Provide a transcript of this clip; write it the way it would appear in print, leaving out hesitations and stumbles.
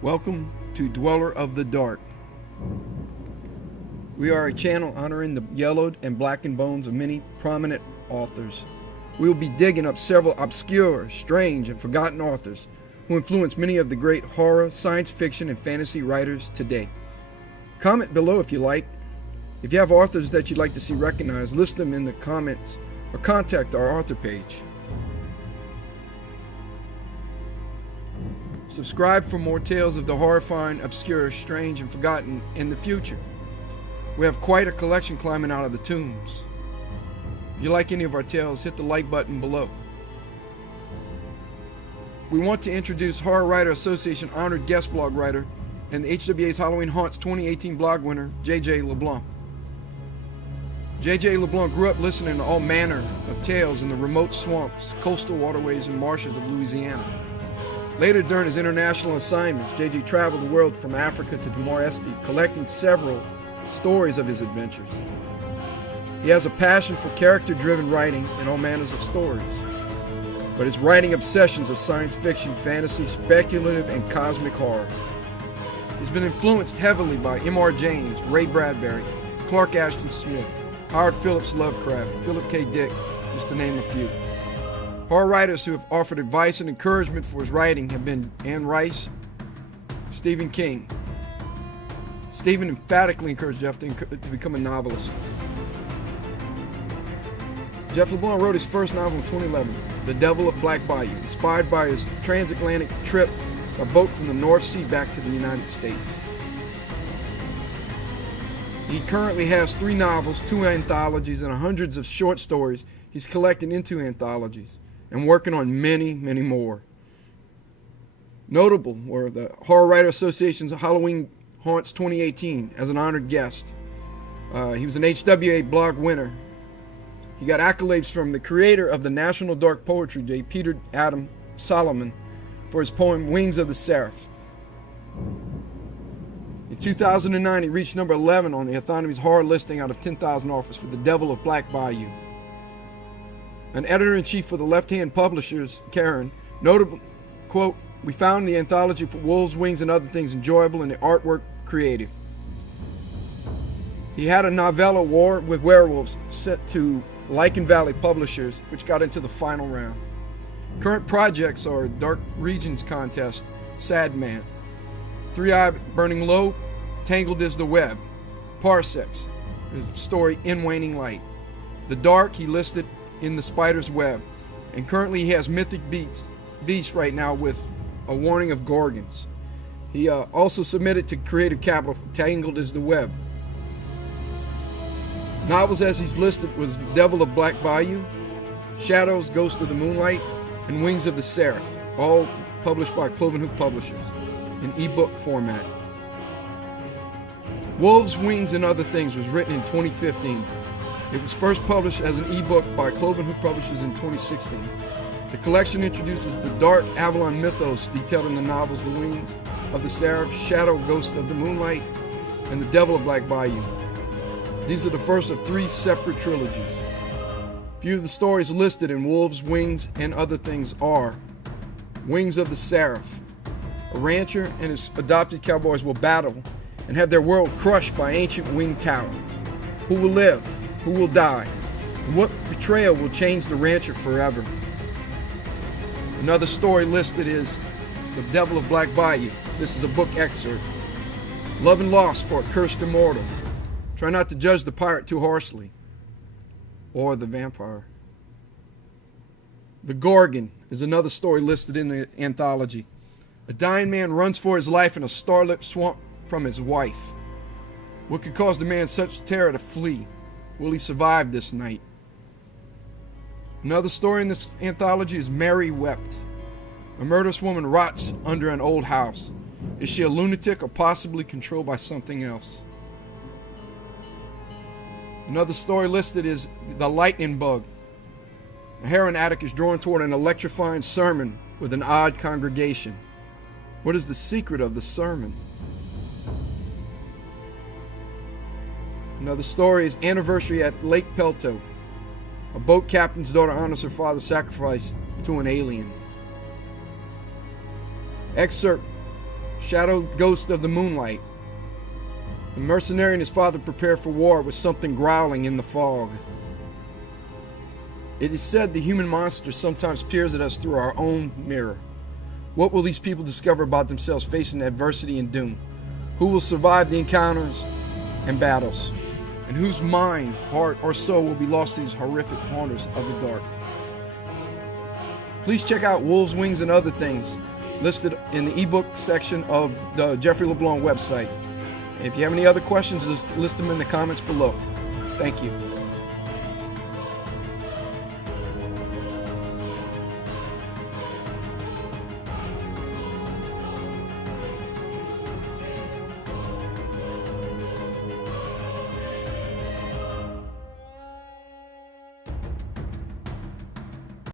Welcome to Dweller of the Dark. We are a channel honoring the yellowed and blackened bones of many prominent authors. We will be digging up several obscure, strange, and forgotten authors who influenced many of the great horror, science fiction, and fantasy writers today. Comment below if you like. If you have authors that you'd like to see recognized, list them in the comments or contact our author page. Subscribe for more tales of the horrifying, obscure, strange, and forgotten in the future. We have quite a collection climbing out of the tombs. If you like any of our tales, hit the like button below. We want to introduce Horror Writer Association honored guest blog writer and the HWA's Halloween Haunts 2018 blog winner, J.J. LeBlanc. J.J. LeBlanc grew up listening to all manner of tales in the remote swamps, coastal waterways, and marshes of Louisiana. Later, during his international assignments, J.J. traveled the world from Africa to Timor Este, collecting several stories of his adventures. He has a passion for character-driven writing and all manners of stories, but his writing obsessions are science fiction, fantasy, speculative, and cosmic horror. He's been influenced heavily by M.R. James, Ray Bradbury, Clark Ashton Smith, Howard Phillips Lovecraft, Philip K. just to name a few. Horror writers who have offered advice and encouragement for his writing have been Anne Rice, Stephen King. Stephen emphatically encouraged Jeff to become a novelist. Jeff LeBlanc wrote his first novel in 2011, The Devil of Black Bayou, inspired by his transatlantic trip by boat from the North Sea back to the United States. He currently has 3 novels, 2 anthologies, and hundreds of short stories he's collected into anthologies, and working on many, many more. Notable were the Horror Writer Association's Halloween Haunts 2018 as an honored guest. He was an HWA blog winner. He got accolades from the creator of the National Dark Poetry Day, Peter Adam Solomon, for his poem Wings of the Seraph. In 2009, he reached number 11 on the Anthony's horror listing out of 10,000 offers for The Devil of Black Bayou. An editor-in-chief for the Left Hand Publishers, Karen, noted, quote, "We found the anthology for Wolves, Wings, and Other Things enjoyable and the artwork creative." He had a novella, War with Werewolves, sent to Lichen Valley Publishers, which got into the final round. Current projects are Dark Regions Contest, Sad Man, Three Eye Burning Low, Tangled is the Web, Parsecs, his story In Waning Light. The Dark he listed in the Spider's Web, and currently he has Mythic Beast right now with A Warning of Gorgons. He also submitted to Creative Capital for Tangled is the Web. Novels as he's listed was Devil of Black Bayou, Shadows, Ghost of the Moonlight, and Wings of the Seraph, all published by Cloven Hook Publishers in ebook format. Wolves, Wings, and Other Things was written in 2015. It was first published as an ebook by Cloven Hook Publishers in 2016. The collection introduces the dark Avalon mythos detailed in the novels The Wings of the Seraph, Shadow, Ghost of the Moonlight, and The Devil of Black Bayou. These are the first of 3 separate trilogies. Few of the stories listed in Wolves, Wings, and Other Things are Wings of the Seraph. A rancher and his adopted cowboys will battle and have their world crushed by ancient winged towers. Who will live? Who will die? And what betrayal will change the rancher forever? Another story listed is The Devil of Black Bayou. This is a book excerpt. Love and loss for a cursed immortal. Try not to judge the pirate too harshly. Or the vampire. The Gorgon is another story listed in the anthology. A dying man runs for his life in a starlit swamp from his wife. What could cause the man such terror to flee? Will he survive this night? Another story in this anthology is Mary Wept. A murderous woman rots under an old house. Is she a lunatic or possibly controlled by something else? Another story listed is The Lightning Bug. A heroin addict is drawn toward an electrifying sermon with an odd congregation. What is the secret of the sermon? Another story is Anniversary at Lake Pelto. A boat captain's daughter honors her father's sacrifice to an alien. Excerpt shadow ghost of the moonlight. The mercenary and his father prepare for war with something growling in the fog. It is said the human monster sometimes peers at us through our own mirror. What will these people discover about themselves facing adversity and doom? Who will survive the encounters and battles? And whose mind, heart, or soul will be lost to these horrific haunters of the dark? Please check out Wolves, Wings, and Other Things, listed in the ebook section of the Jeffrey LeBlanc website. If you have any other questions, list them in the comments below. Thank you.